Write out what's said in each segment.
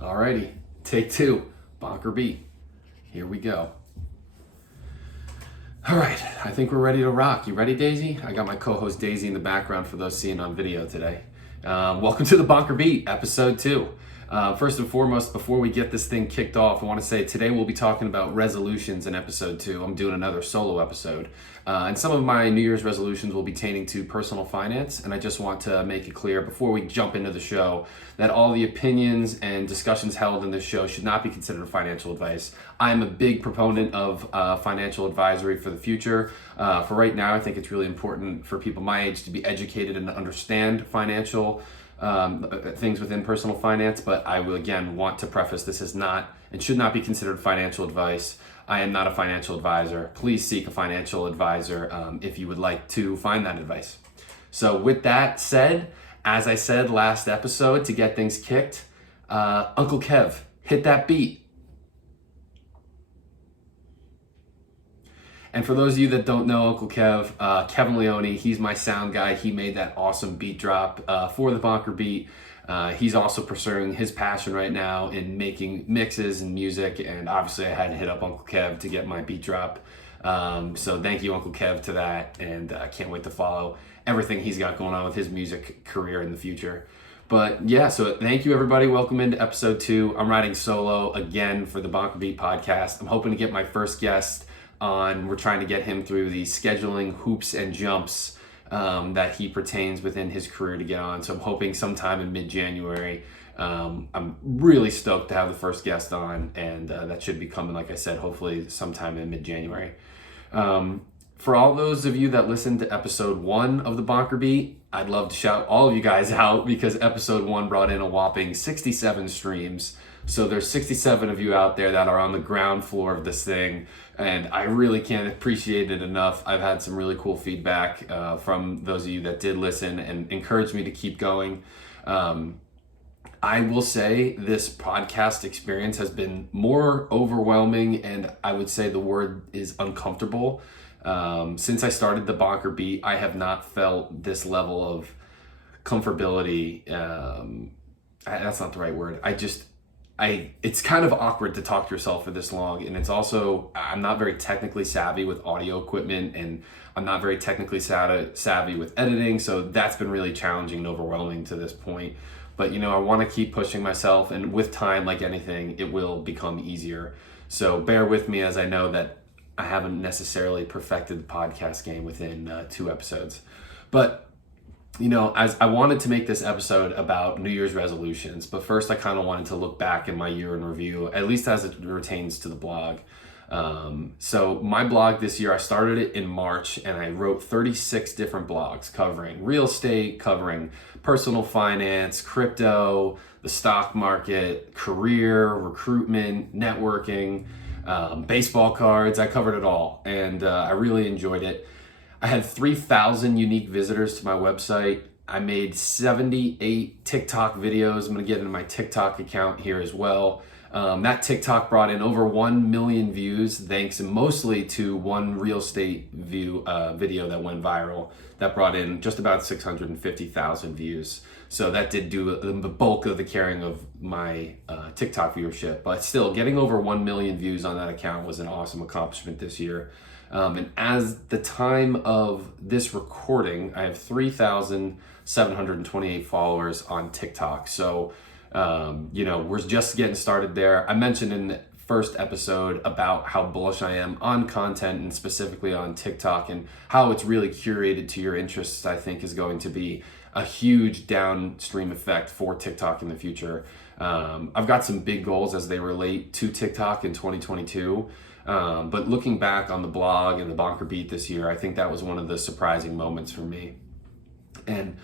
Alrighty, take two, BonkerBeat. Here we go. All right, I think we're ready to rock. You ready, Daisy? I got my co-host Daisy in the background for those seeing on video today. Welcome to the BonkerBeat, episode 2. First and foremost, before we get this thing kicked off, I want to say today we'll be talking about resolutions in episode 2. I'm doing another solo episode. And some of my New Year's resolutions will be pertaining to personal finance. And I just want to make it clear before we jump into the show that all the opinions and discussions held in this show should not be considered financial advice. I am a big proponent of financial advisory for the future. For right now, I think it's really important for people my age to be educated and to understand financial things within personal finance, but I will again want to preface this is not and should not be considered financial advice. I am not a financial advisor. Please seek a financial advisor if you would like to find that advice. So with that said, as I said last episode, to get things kicked, Uncle Kev, hit that beat. And for those of you that don't know Uncle Kev, Kevin Leone, he's my sound guy. He made that awesome beat drop for the BonkerBeat. He's also pursuing his passion right now in making mixes and music. And obviously I had to hit up Uncle Kev to get my beat drop. So thank you, Uncle Kev, to that. And I can't wait to follow everything he's got going on with his music career in the future. But yeah, so thank you, everybody. Welcome into episode 2. I'm riding solo again for the BonkerBeat podcast. I'm hoping to get my first guest on. We're trying to get him through the scheduling hoops and jumps that he pertains within his career to get on. So I'm hoping sometime in mid-January. I'm really stoked to have the first guest on, and that should be coming, like I said, hopefully sometime in mid-January. For all those of you that listened to episode 1 of the BonkerBeat, I'd love to shout all of you guys out because episode 1 brought in a whopping 67 streams. So there's 67 of you out there that are on the ground floor of this thing, and I really can't appreciate it enough. I've had some really cool feedback from those of you that did listen and encouraged me to keep going. I will say this podcast experience has been more overwhelming, and I would say the word is uncomfortable. Since I started the BonkerBeat, I have not felt this level of comfortability. That's not the right word. It's kind of awkward to talk to yourself for this long, and it's also, I'm not very technically savvy with audio equipment, and I'm not very technically savvy with editing, so that's been really challenging and overwhelming to this point. But I want to keep pushing myself, and with time, like anything, it will become easier. So bear with me as I know that I haven't necessarily perfected the podcast game within 2 episodes. But as I wanted to make this episode about New Year's resolutions, but first I kind of wanted to look back in my year in review, at least as it pertains to the blog. So my blog this year, I started it in March, and I wrote 36 different blogs covering real estate, covering personal finance, crypto, the stock market, career, recruitment, networking, baseball cards. I covered it all, and I really enjoyed it. I had 3,000 unique visitors to my website. I made 78 TikTok videos. I'm going to get into my TikTok account here as well. That TikTok brought in over 1 million views, thanks mostly to one real estate video that went viral that brought in just about 650,000 views. So that did do the bulk of the carrying of my TikTok viewership. But still, getting over 1 million views on that account was an awesome accomplishment this year. And as the time of this recording, I have 3,728 followers on TikTok. So, we're just getting started there. I mentioned in the first episode about how bullish I am on content and specifically on TikTok, and how it's really curated to your interests. I think is going to be a huge downstream effect for TikTok in the future. I've got some big goals as they relate to TikTok in 2022. But looking back on the blog and the BonkerBeat this year, I think that was one of the surprising moments for me. And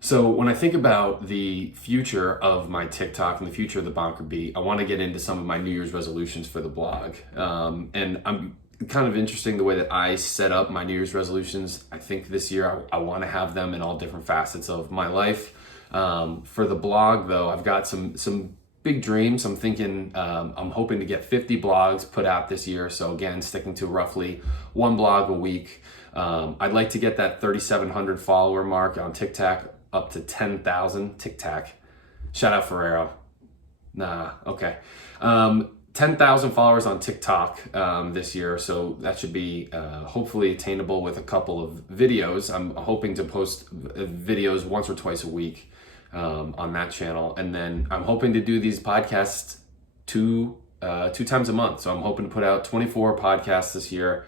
so when I think about the future of my TikTok and the future of the BonkerBeat, I want to get into some of my New Year's resolutions for the blog. And I'm kind of interesting the way that I set up my New Year's resolutions. I think this year I want to have them in all different facets of my life. For the blog, though, I've got some big dreams. I'm thinking, I'm hoping to get 50 blogs put out this year. So again, sticking to roughly 1 blog a week. I'd like to get that 3,700 follower mark on TikTok up to 10,000. TikTok. Shout out Ferrero. Nah, okay. 10,000 followers on TikTok this year, so that should be hopefully attainable with a couple of videos. I'm hoping to post videos once or twice a week on that channel, and then I'm hoping to do these podcasts two times a month. So I'm hoping to put out 24 podcasts this year.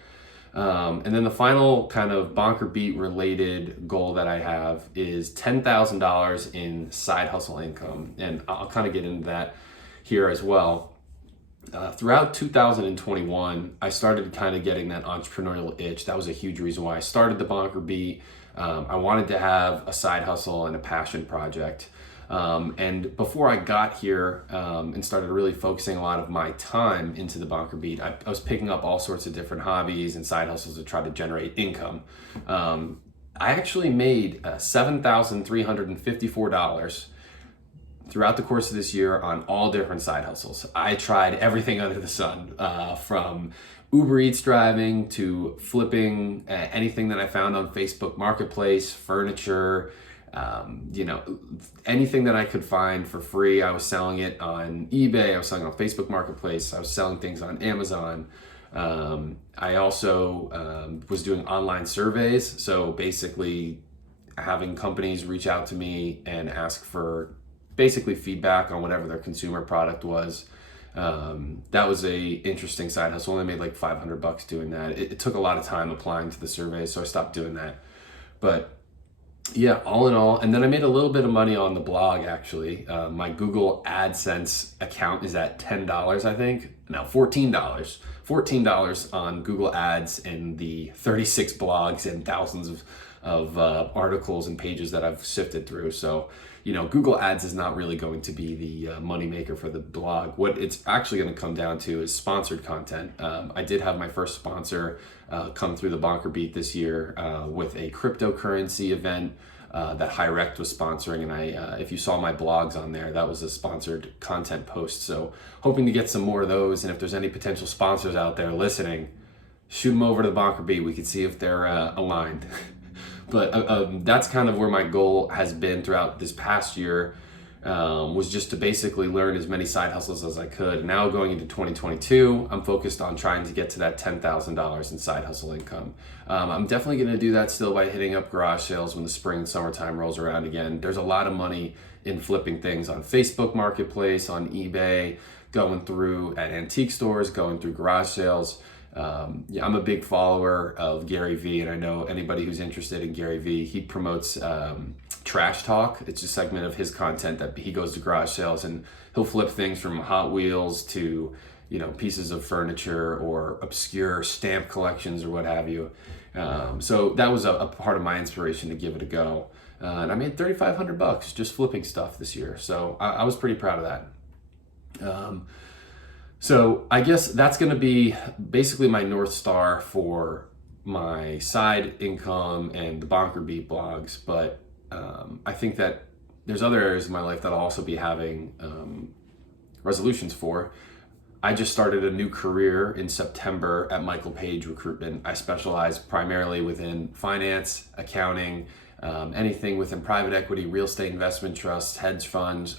And then the final kind of BonkerBeat related goal that I have is $10,000 in side hustle income. And I'll kind of get into that here as well. Throughout 2021, I started kind of getting that entrepreneurial itch. That was a huge reason why I started the BonkerBeat. I wanted to have a side hustle and a passion project. And before I got here and started really focusing a lot of my time into the BonkerBeat, I was picking up all sorts of different hobbies and side hustles to try to generate income. I actually made $7,354 throughout the course of this year on all different side hustles. I tried everything under the sun, from Uber Eats driving to flipping anything that I found on Facebook Marketplace, furniture, anything that I could find for free. I was selling it on eBay, I was selling it on Facebook Marketplace, I was selling things on Amazon. I also was doing online surveys, so basically having companies reach out to me and ask for basically feedback on whatever their consumer product was. That was a interesting side hustle. I only made like $500 doing that. It took a lot of time applying to the surveys, so I stopped doing that. But yeah, all in all, and then I made a little bit of money on the blog actually. My Google AdSense account is at $10, I think. No, $14. $14 on Google Ads and the 36 blogs and thousands of articles and pages that I've sifted through. So, Google Ads is not really going to be the moneymaker for the blog. What it's actually going to come down to is sponsored content. I did have my first sponsor come through the BonkerBeat this year with a cryptocurrency event that Hirect was sponsoring. And if you saw my blogs on there, that was a sponsored content post. So hoping to get some more of those. And if there's any potential sponsors out there listening, shoot them over to the BonkerBeat. We can see if they're aligned. But that's kind of where my goal has been throughout this past year, was just to basically learn as many side hustles as I could. Now going into 2022, I'm focused on trying to get to that $10,000 in side hustle income. I'm definitely going to do that still by hitting up garage sales when the spring and summertime rolls around again. There's a lot of money in flipping things on Facebook Marketplace, on eBay, going through at antique stores, going through garage sales. I'm a big follower of Gary Vee, and I know anybody who's interested in Gary Vee, he promotes Trash Talk. It's a segment of his content that he goes to garage sales and he'll flip things from Hot Wheels to, pieces of furniture or obscure stamp collections or what have you. So that was a part of my inspiration to give it a go. And I made $3,500 just flipping stuff this year. So I was pretty proud of that. So I guess that's going to be basically my North Star for my side income and the BonkerBeat blogs. But I think that there's other areas of my life that I'll also be having resolutions for. I just started a new career in September at Michael Page Recruitment. I specialize primarily within finance, accounting, anything within private equity, real estate investment trusts, hedge funds,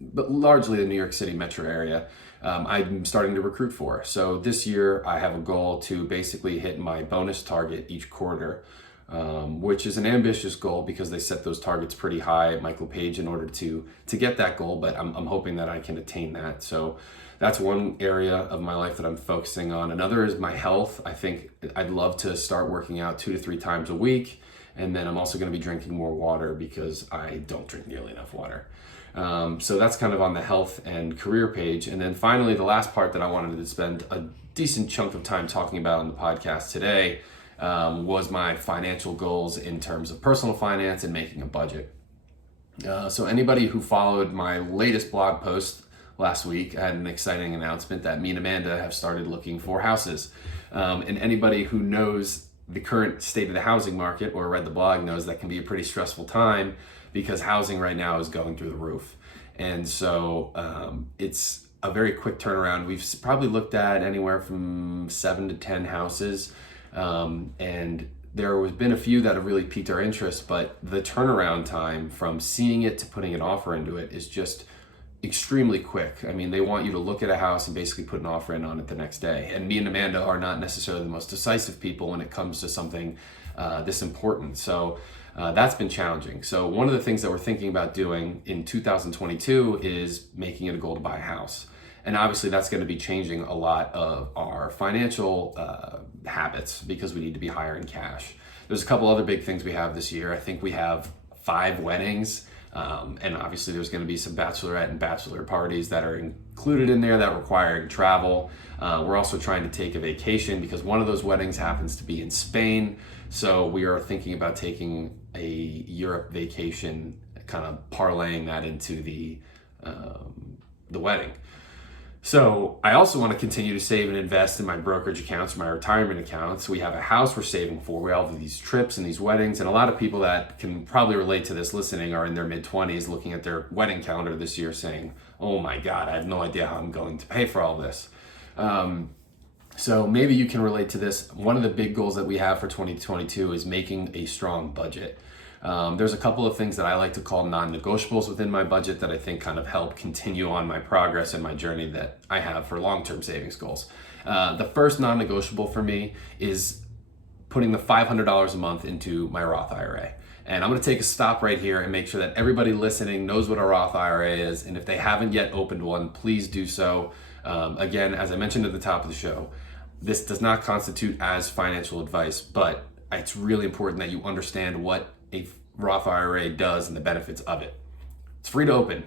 but largely the New York City metro area. I'm starting to recruit for. So this year I have a goal to basically hit my bonus target each quarter, which is an ambitious goal because they set those targets pretty high at Michael Page in order to get that goal, but I'm hoping that I can attain that. So that's one area of my life that I'm focusing on. Another is my health. I think I'd love to start working out 2 to 3 times a week. And then I'm also going to be drinking more water because I don't drink nearly enough water. So that's kind of on the health and career page. And then finally, the last part that I wanted to spend a decent chunk of time talking about on the podcast today was my financial goals in terms of personal finance and making a budget. So anybody who followed my latest blog post last week, I had an exciting announcement that me and Amanda have started looking for houses. And anybody who knows the current state of the housing market or read the blog knows that can be a pretty stressful time because housing right now is going through the roof. And so it's a very quick turnaround. We've probably looked at anywhere from 7 to 10 houses. And there has been a few that have really piqued our interest, but the turnaround time from seeing it to putting an offer into it is just extremely quick. I mean, they want you to look at a house and basically put an offer in on it the next day. And me and Amanda are not necessarily the most decisive people when it comes to something this important. So that's been challenging. So one of the things that we're thinking about doing in 2022 is making it a goal to buy a house. And obviously that's going to be changing a lot of our financial habits because we need to be higher in cash. There's a couple other big things we have this year. I think we have 5 weddings. And obviously there's going to be some bachelorette and bachelor parties that are included in there that require travel. We're also trying to take a vacation because one of those weddings happens to be in Spain. So we are thinking about taking a Europe vacation, kind of parlaying that into the wedding. So I also want to continue to save and invest in my brokerage accounts, my retirement accounts. We have a house we're saving for. We all have these trips and these weddings. And a lot of people that can probably relate to this listening are in their mid-20s looking at their wedding calendar this year saying, oh my God, I have no idea how I'm going to pay for all this. So maybe you can relate to this. One of the big goals that we have for 2022 is making a strong budget. There's a couple of things that I like to call non-negotiables within my budget that I think kind of help continue on my progress and my journey that I have for long-term savings goals. The first non-negotiable for me is putting the $500 a month into my Roth IRA. And I'm going to take a stop right here and make sure that everybody listening knows what a Roth IRA is. And if they haven't yet opened one, please do so. Again, as I mentioned at the top of the show, this does not constitute as financial advice, but it's really important that you understand what a Roth IRA does and the benefits of it. It's free to open.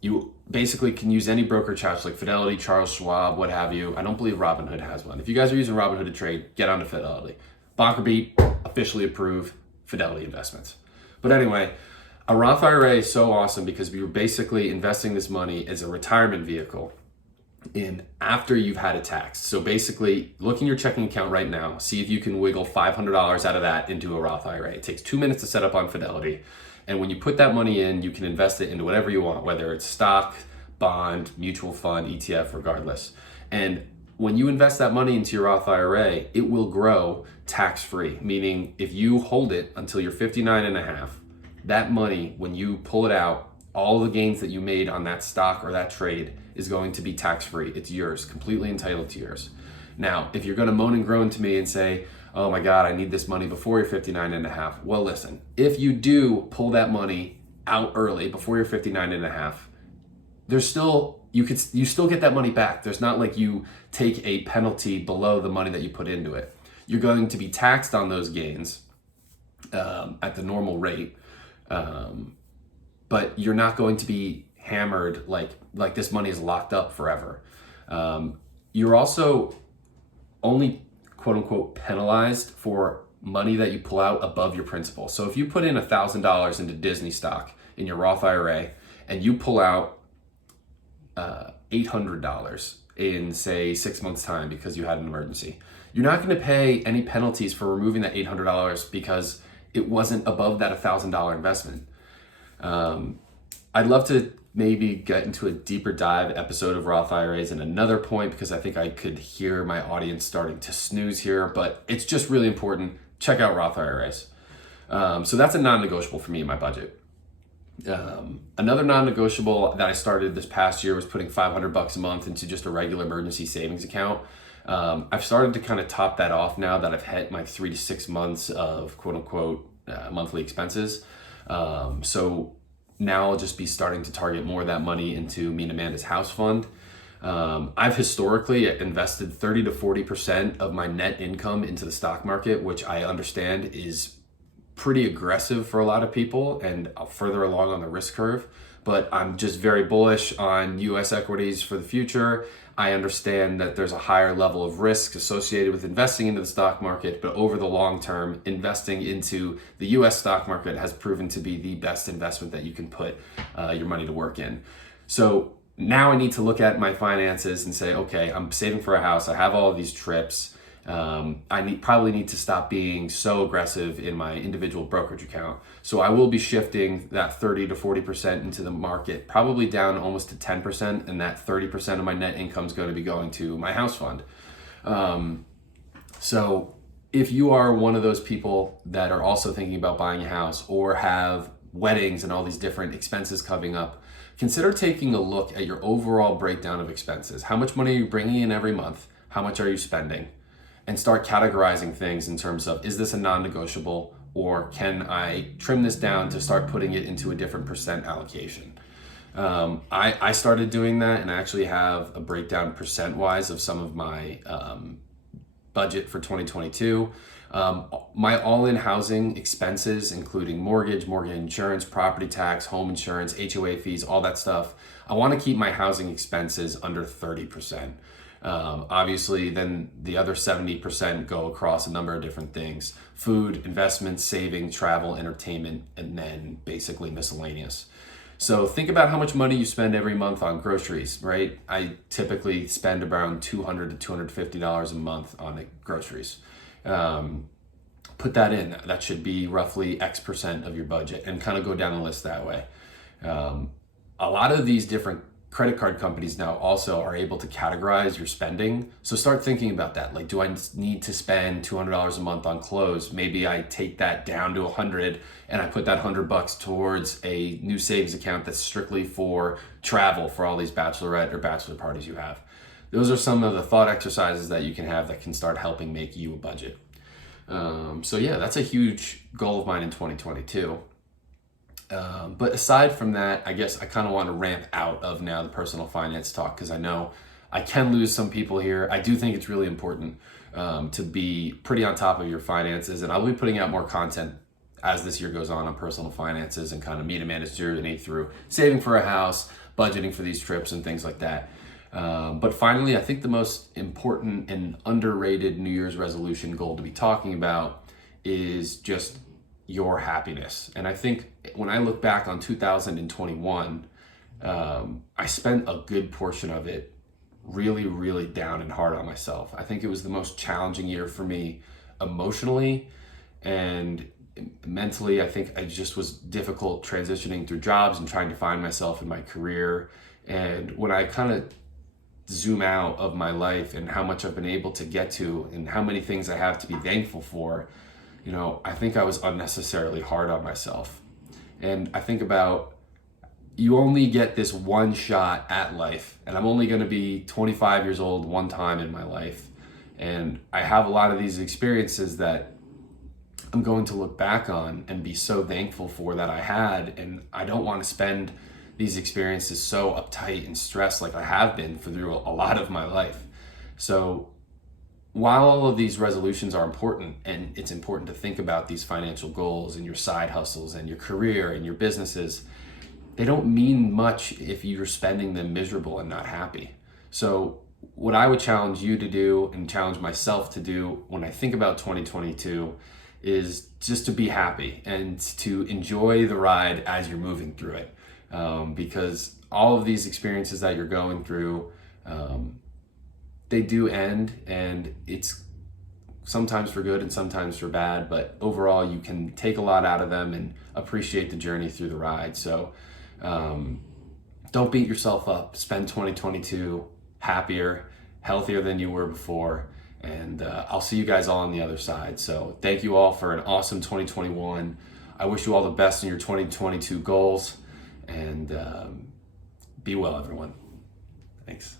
You basically can use any brokerage house like Fidelity, Charles Schwab, what have you. I don't believe Robinhood has one. If you guys are using Robinhood to trade, get onto Fidelity. BonkerBeat, officially approved Fidelity investments. But anyway, a Roth IRA is so awesome because you're basically investing this money as a retirement vehicle in after you've had it taxed. So basically, look in your checking account right now, see if you can wiggle $500 out of that into a Roth IRA. It takes 2 minutes to set up on Fidelity. And when you put that money in, you can invest it into whatever you want, whether it's stock, bond, mutual fund, ETF, regardless. And when you invest that money into your Roth IRA, it will grow tax-free, meaning if you hold it until you're 59 and a half, that money, when you pull it out, all the gains that you made on that stock or that trade is going to be tax-free. It's yours, completely entitled to yours. Now, if you're going to moan and groan to me and say, oh my God, I need this money before you're 59 and a half. Well, listen, if you do pull that money out early before you're 59 and a half, there's still, you still get that money back. There's not like you take a penalty below the money that you put into it. You're going to be taxed on those gains at the normal rate, but you're not going to be hammered like this money is locked up forever. You're also only quote unquote penalized for money that you pull out above your principal. So if you put in $1,000 into Disney stock in your Roth IRA and you pull out $800 in say 6 months time because you had an emergency, you're not going to pay any penalties for removing that $800 because it wasn't above that $1,000 investment. I'd love to maybe get into a deeper dive episode of Roth IRAs in another point because I think I could hear my audience starting to snooze here, but it's just really important. Check out Roth IRAs. So that's a non-negotiable for me in my budget. Another non-negotiable that I started this past year was putting $500 a month into just a regular emergency savings account. I've started to kind of top that off now that I've hit my 3 to 6 months of quote unquote monthly expenses. So now I'll just be starting to target more of that money into me and Amanda's house fund. I've historically invested 30 to 40% of my net income into the stock market, which I understand is pretty aggressive for a lot of people and further along on the risk curve. But I'm just very bullish on US equities for the future. I understand that there's a higher level of risk associated with investing into the stock market, but over the long term, investing into the US stock market has proven to be the best investment that you can put your money to work in. So now I need to look at my finances and say, okay, I'm saving for a house. I have all of these trips. I probably need to stop being so aggressive in my individual brokerage account. So I will be shifting that 30 to 40% into the market, probably down almost to 10%, and that 30% of my net income is going to be going to my house fund. So if you are one of those people that are also thinking about buying a house or have weddings and all these different expenses coming up, consider taking a look at your overall breakdown of expenses. How much money are you bringing in every month? How much are you spending? And start categorizing things in terms of, is this a non-negotiable, or can I trim this down to start putting it into a different percent allocation? I started doing that, and I actually have a breakdown percent-wise of some of my budget for 2022. My all-in housing expenses, including mortgage insurance, property tax, home insurance, HOA fees, all that stuff, I want to keep my housing expenses under 30%. Obviously, then the other 70% go across a number of different things: food, investments, saving, travel, entertainment, and then basically miscellaneous. So think about how much money you spend every month on groceries, right? I typically spend around $200 to $250 a month on groceries. Put that in. That should be roughly X percent of your budget, and kind of go down the list that way. A lot of these different credit card companies now also are able to categorize your spending. So start thinking about that. Like, do I need to spend $200 a month on clothes? Maybe I take that down to $100 and I put that $100 towards a new savings account that's strictly for travel for all these bachelorette or bachelor parties you have. Those are some of the thought exercises that you can have that can start helping make you a budget. So yeah, that's a huge goal of mine in 2022. But aside from that, I guess I kind of want to ramp out of now the personal finance talk, because I know I can lose some people here. I do think it's really important to be pretty on top of your finances, and I'll be putting out more content as this year goes on personal finances and kind of me to manage journey through saving for a house, budgeting for these trips and things like that. But finally, I think the most important and underrated New Year's resolution goal to be talking about is just your happiness. And I think when I look back on 2021, I spent a good portion of it really, really down and hard on myself. I think it was the most challenging year for me emotionally and mentally. I think I just was difficult transitioning through jobs and trying to find myself in my career. And when I kind of zoom out of my life and how much I've been able to get to and how many things I have to be thankful for, I think I was unnecessarily hard on myself. And I think about, you only get this one shot at life, and I'm only going to be 25 years old one time in my life. And I have a lot of these experiences that I'm going to look back on and be so thankful for that I had. And I don't want to spend these experiences so uptight and stressed like I have been through a lot of my life. So while all of these resolutions are important, and it's important to think about these financial goals and your side hustles and your career and your businesses, they don't mean much if you're spending them miserable and not happy. So what I would challenge you to do, and challenge myself to do when I think about 2022, is just to be happy and to enjoy the ride as you're moving through it. Because all of these experiences that you're going through, they do end, and it's sometimes for good and sometimes for bad, but overall you can take a lot out of them and appreciate the journey through the ride. So don't beat yourself up. Spend 2022 happier, healthier than you were before, and I'll see you guys all on the other side. So thank you all for an awesome 2021. I wish you all the best in your 2022 goals, and be well, everyone. Thanks.